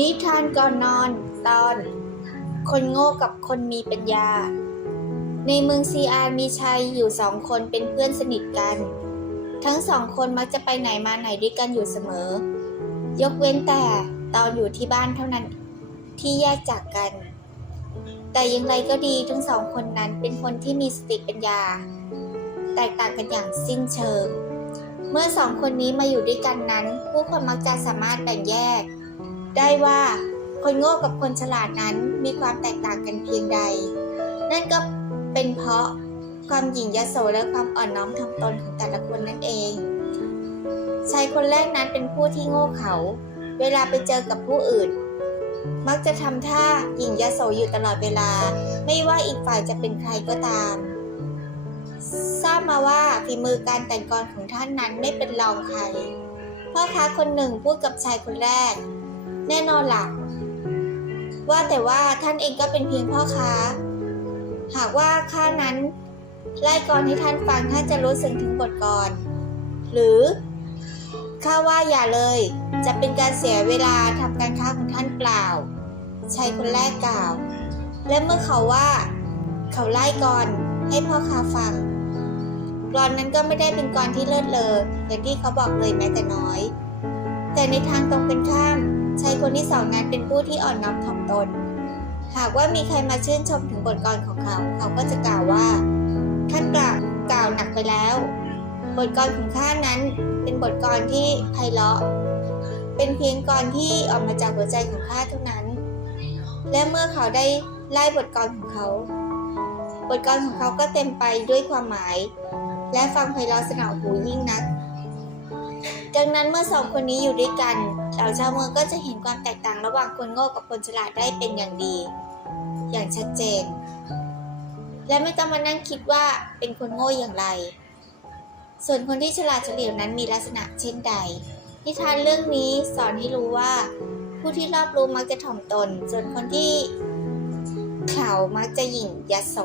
นิทานก่อนนอนตอน คนโง่กับคนมีปัญญา ในเมืองซีอารมีชายอยู่สองคนเป็นเพื่อนสนิทกัน ทั้งสองคนมักจะไปไหนมาไหนด้วยกันอยู่เสมอ ยกเว้นแต่ตอนอยู่ที่บ้านเท่านั้นที่แยกจากกัน แต่อย่างไรก็ดีทั้งสองคนนั้นเป็นคนที่มีสติปัญญา แตกต่างกันอย่างสิ้นเชิง เมื่อสองคนนี้มาอยู่ด้วยกันนั้น ผู้คนมักจะสามารถแบ่งแยก ได้ว่าคนโง่กับคนฉลาดนั้นมีความแตกต่างกันเพียงใด นั่นก็เป็นเพราะความหยิ่งยโสและความอ่อนน้อมถ่อมตนของแต่ละคนนั่นเองชายคนแรกนั้นเป็นผู้ที่โง่เขา เวลาไปเจอกับผู้อื่น มักจะทำท่าหยิ่งยโสอยู่ตลอดเวลา ไม่ว่าอีกฝ่ายจะเป็นใครก็ตาม ทราบมาว่าฝีมือการแต่งกลอนของท่านนั้นไม่เป็นรองใครพ่อค้าคนหนึ่งพูดกับชายคนแรก แน่นอนล่ะว่าแต่ว่าท่านเองก็เป็นเพียงพ่อค้า หากว่าข้านั้นไล่กรให้ท่านฟังท่านจะรู้สึกถึงบทกรหรือข้าว่าอย่าเลย จะเป็นการเสียเวลาทำการค้าของท่านเปล่าชายคนแรกกล่าว และเมื่อเขาว่า เขาไล่กรให้พ่อค้าฟังกรอนนั้นก็ไม่ได้เป็นกรที่เลิศเลออย่างที่เขาบอกเลยแม้แต่น้อย แต่ในทางตรงกันข้ามชายคนที่สองนั้นเป็นผู้ที่อ่อนน้อมถ่อมตน หากว่ามีใครมาชื่นชมถึงบทกลอนของเขา เขาก็จะกล่าวว่าท่านกล่าวกล่าวหนักไปแล้ว บทกลอนของข้านั้นเป็นบทกลอนที่ไพเราะ เป็นเพียงกลอนที่ออกมาจากหัวใจของข้าเท่านั้น และเมื่อเขาได้ไล่บทกลอนของเขา บทกลอนของเขาก็เต็มไปด้วยความหมาย และฟังไพเราะสนอหูยิ่งนัก ดังนั้นเมื่อสองคนนี้อยู่ด้วยกันเหล่าชาวเมืองก็จะเห็นความแตกต่างระหว่างคนโง่กับคนฉลาดได้เป็นอย่างดี อย่างชัดเจน และไม่ต้องมานั่งคิดว่าเป็นคนโง่อย่างไร ส่วนคนที่ฉลาดเฉลียวนั้นมีลักษณะเช่นใด นิทานเรื่องนี้สอนให้รู้ว่า ผู้ที่รอบรู้มักจะถ่อมตน ส่วนคนที่เขามักจะหยิ่งยโส